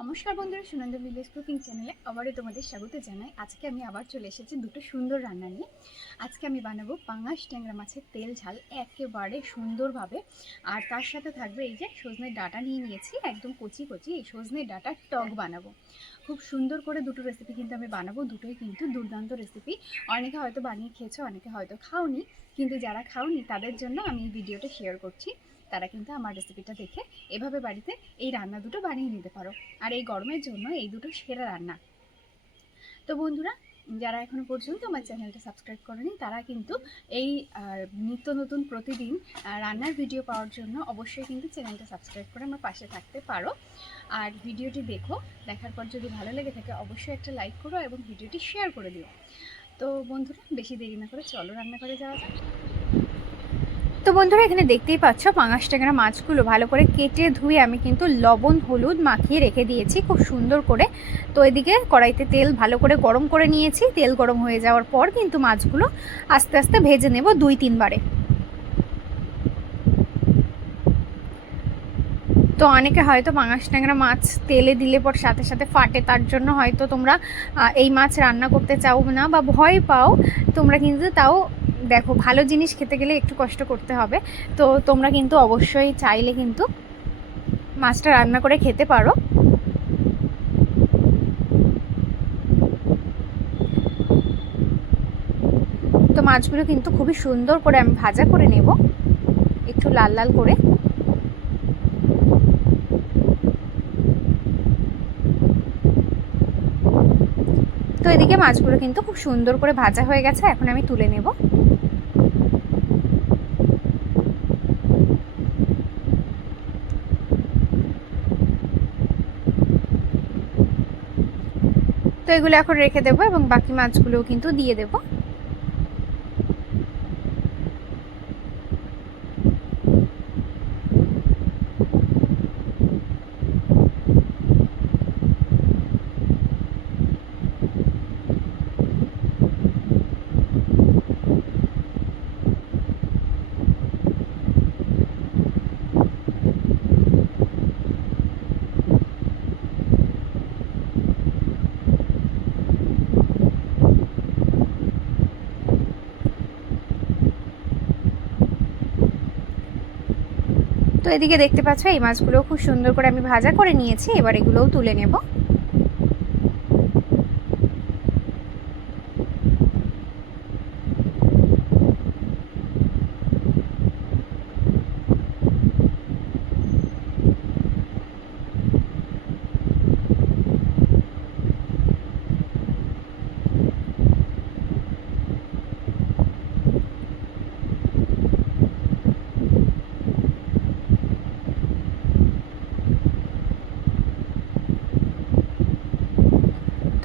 নমস্কার বন্ধুরা, Sunanda village cooking চ্যানেলে আবারও তোমাদের স্বাগত জানাই। আজকে আমি আবার চলে এসেছি দুটো সুন্দর রান্না নিয়ে। আজকে আমি বানাবো পাঙাশ ট্যাংরা মাছের তেল ঝাল একেবারে সুন্দরভাবে। আর তার সাথে থাকবে এই যে সজনের ডাঁটা নিয়ে নিয়েছি, একদম কচি কচি এই সজনের ডাঁটার টক বানাবো। খুব সুন্দর করে দুটো রেসিপি কিন্তু আমি বানাবো, দুটোই কিন্তু দুর্দান্ত রেসিপি। অনেকে হয়তো বানিয়ে খেয়েছো, অনেকে হয়তো খাওনি, কিন্তু যারা খাওনি তাদের জন্য আমি এই ভিডিওটা শেয়ার করছি। তারা কিন্তু আমার রেসিপিটা দেখে এভাবে বাড়িতে এই রান্না দুটো বানিয়ে নিতে পারো। আর এই গরমের জন্য এই দুটো সেরা রান্না। তো বন্ধুরা, যারা এখনো পর্যন্ত আমার চ্যানেলটা সাবস্ক্রাইব করেনি তারা কিন্তু এই নিত্য নতুন প্রতিদিন রান্নার ভিডিও পাওয়ার জন্য অবশ্যই কিন্তু চ্যানেলটা সাবস্ক্রাইব করে আমার পাশে থাকতে পারো। আর ভিডিওটি দেখো, দেখার পর যদি ভালো লেগে থাকে অবশ্যই একটা লাইক করো এবং ভিডিওটি শেয়ার করে দিও। তো বন্ধুরা, বেশি দেরি না করে চলো রান্না করে যাওয়া যাক। তো বন্ধুরা, এখানে দেখতেই পাচ্ছ পাঙাশ ট্যাংরা মাছগুলো ভালো করে কেটে ধুয়ে আমি কিন্তু লবণ হলুদ মাখিয়ে রেখে দিয়েছি খুব সুন্দর করে। তো এদিকে কড়াইতে তেল ভালো করে গরম করে নিয়েছি। তেল গরম হয়ে যাওয়ার পর কিন্তু মাছগুলো আস্তে আস্তে ভেজে নেব 2-3 বারে। তো অনেকে হয়তো পাঙাশ ট্যাংরা মাছ তেলে দিলে পর সাথে সাথে ফাটে, তার জন্য হয়তো তোমরা এই মাছ রান্না করতে চাও না বা ভয় পাও। তোমরা কিন্তু তাও দেখো, ভালো জিনিস খেতে গেলে একটু কষ্ট করতে হবে। তো তোমরা কিন্তু অবশ্যই চাইলে কিন্তু মাছটা রান্না করে খেতে পারো। তো মাছগুলো কিন্তু খুবই সুন্দর করে আমি ভাজা করে নেব, একটু লাল লাল করে। তো এদিকে মাছগুলো কিন্তু খুব সুন্দর করে ভাজা হয়ে গেছে, এখন আমি তুলে নেব। তো এগুলো এখন রেখে দেবো এবং বাকি মাছগুলোও কিন্তু দিয়ে দেবো। তো এদিকে দেখতে পাচ্ছ এই মাছগুলো খুব সুন্দর করে আমি ভাজা করে নিয়েছি, এবার এগুলোও তুলে নেব।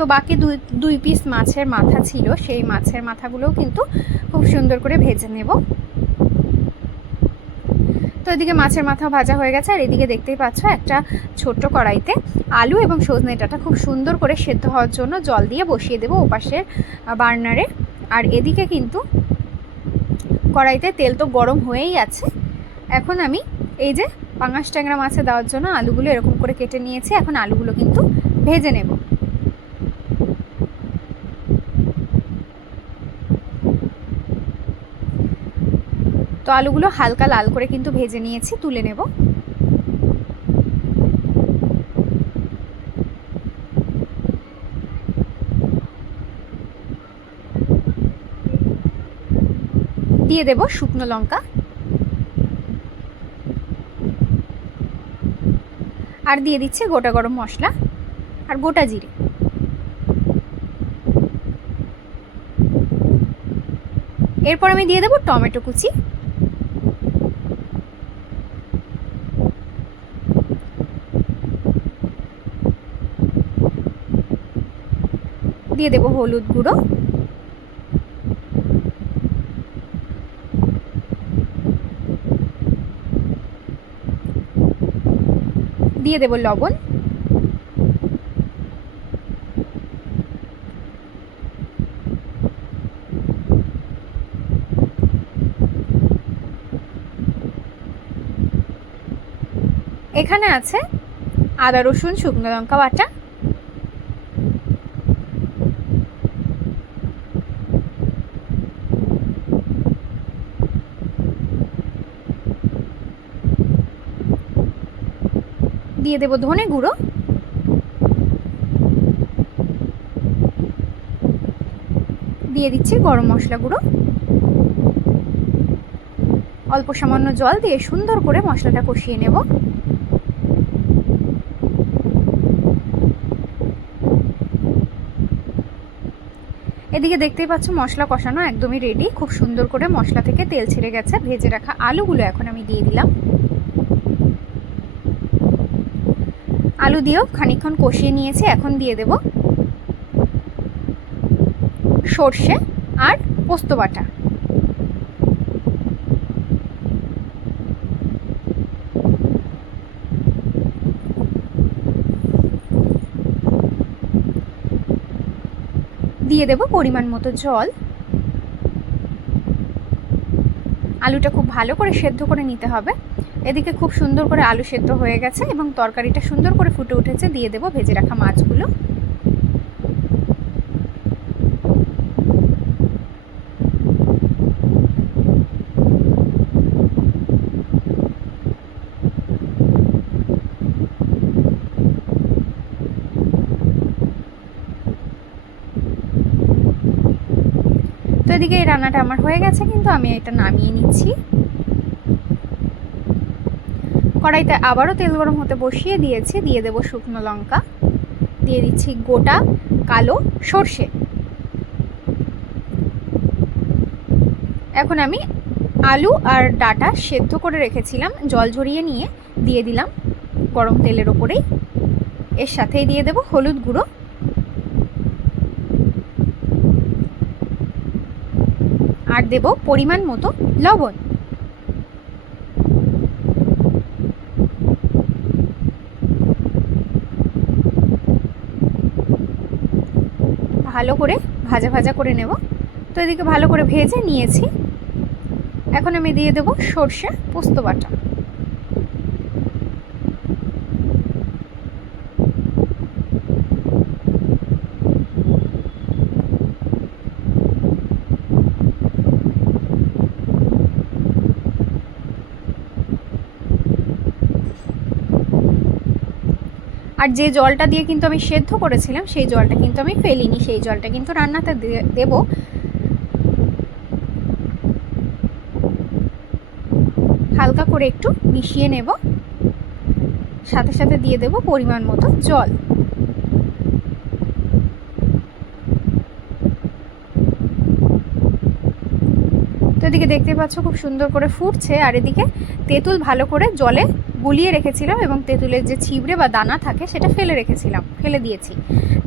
তো বাকি দুই পিস মাছের মাথা ছিল, সেই মাছের মাথাগুলোও কিন্তু খুব সুন্দর করে ভেজে নেব। তো এদিকে মাছের মাথা ভাজা হয়ে গেছে, আর এদিকে দেখতেই পাচ্ছ একটা ছোট্ট কড়াইতে আলু এবং সজনে ডাঁটা খুব সুন্দর করে সেদ্ধ হওয়ার জন্য জল দিয়ে বসিয়ে দেবো ওপাশের বার্নারে। আর এদিকে কিন্তু কড়াইতে তেল তো গরম হয়েই আছে। এখন আমি এই যে পাঙাশ ট্যাংরা মাছে দেওয়ার জন্য আলুগুলো এরকম করে কেটে নিয়েছি, এখন আলুগুলো কিন্তু ভেজে নেব। তো আলুগুলো হালকা লাল করে কিন্তু ভেজে নিয়েছি, তুলে নেব। দিয়ে দেব শুকনো লঙ্কা, আর দিয়ে দিচ্ছি গোটা গরম মশলা আর গোটা জিরে। এরপর আমি দিয়ে দেব টমেটো কুচি, দিয়ে দেব হলুদ গুঁড়ো, দিয়ে দেব লবণ, এখানে আছে আদা রসুন শুকনো লঙ্কা বাটা, দিয়ে দেব ধনে গুঁড়ো, দিয়ে দিচ্ছি গরম মশলা গুঁড়ো, অল্প সামান্য জল দিয়ে সুন্দর করে মশলাটা কষিয়ে নেব। এদিকে দেখতেই পাচ্ছ মশলা কষানো একদমই রেডি, খুব সুন্দর করে মশলা থেকে তেল ছেড়ে গেছে। ভেজে রাখা আলুগুলো এখন আমি দিয়ে দিলাম। আলু দিয়েও খানিকক্ষণ কষিয়ে নিয়েছি। এখন দিয়ে দেব সর্ষে আর পোস্ত বাটা, দিয়ে দেব পরিমাণ মতো জল। আলুটা খুব ভালো করে সেদ্ধ করে নিতে হবে। এদিকে খুব সুন্দর করে আলু সেদ্ধ হয়ে গেছে এবং তরকারিটা সুন্দর করে ফুটে উঠেছে। দিয়ে দেব ভেজে রাখা মাছগুলো। তো এদিকে এই রান্নাটা আমার হয়ে গেছে, কিন্তু আমি এটা নামিয়ে নিচ্ছি। কড়াইতে আবারও তেল গরম হতে বসিয়ে দিয়েছি। দিয়ে দেব শুকনো লঙ্কা, দিয়ে দিচ্ছি গোটা কালো সর্ষে। এখন আমি আলু আর ডাটা সেদ্ধ করে রেখেছিলাম, জল ঝরিয়ে নিয়ে দিয়ে দিলাম গরম তেলের ওপরেই। এর সাথেই দিয়ে দেব হলুদ গুঁড়ো, আর দেব পরিমাণ মতো লবণ। ভালো করে ভাজা ভাজা করে নেব। তো এদিকে ভালো করে ভেজে নিয়েছি। এখন আমি দিয়ে দেব সর্ষে পোস্ত বাটা। আর যে জলটা দিয়ে কিন্তু আমি সেদ্ধ করেছিলাম সেই জলটা কিন্তু আমি ফেলিনি, সেই জলটা কিন্তু রান্নাতে দেব। হালকা করে একটু মিশিয়ে নেব, সাথে সাথে দিয়ে দেব পরিমাণ মতো জল। তো এদিকে দেখতে পাচ্ছ খুব সুন্দর করে ফুটছে। আর এদিকে তেঁতুল ভালো করে জলে গুলিয়ে রেখেছিলাম এবং তেঁতুলের যে ছিবড়ে বা দানা থাকে সেটা ফেলে দিয়েছি।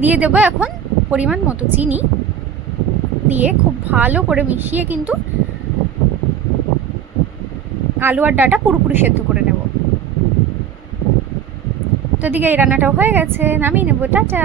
দিয়ে দেবো এখন পরিমাণ মতো চিনি, দিয়ে খুব ভালো করে মিশিয়ে কিন্তু আলু আর ডাটা পুরোপুরি সেদ্ধ করে নেব। তো এদিকে এই রান্নাটাও হয়ে গেছে, নামিয়ে নেবো। টাটা।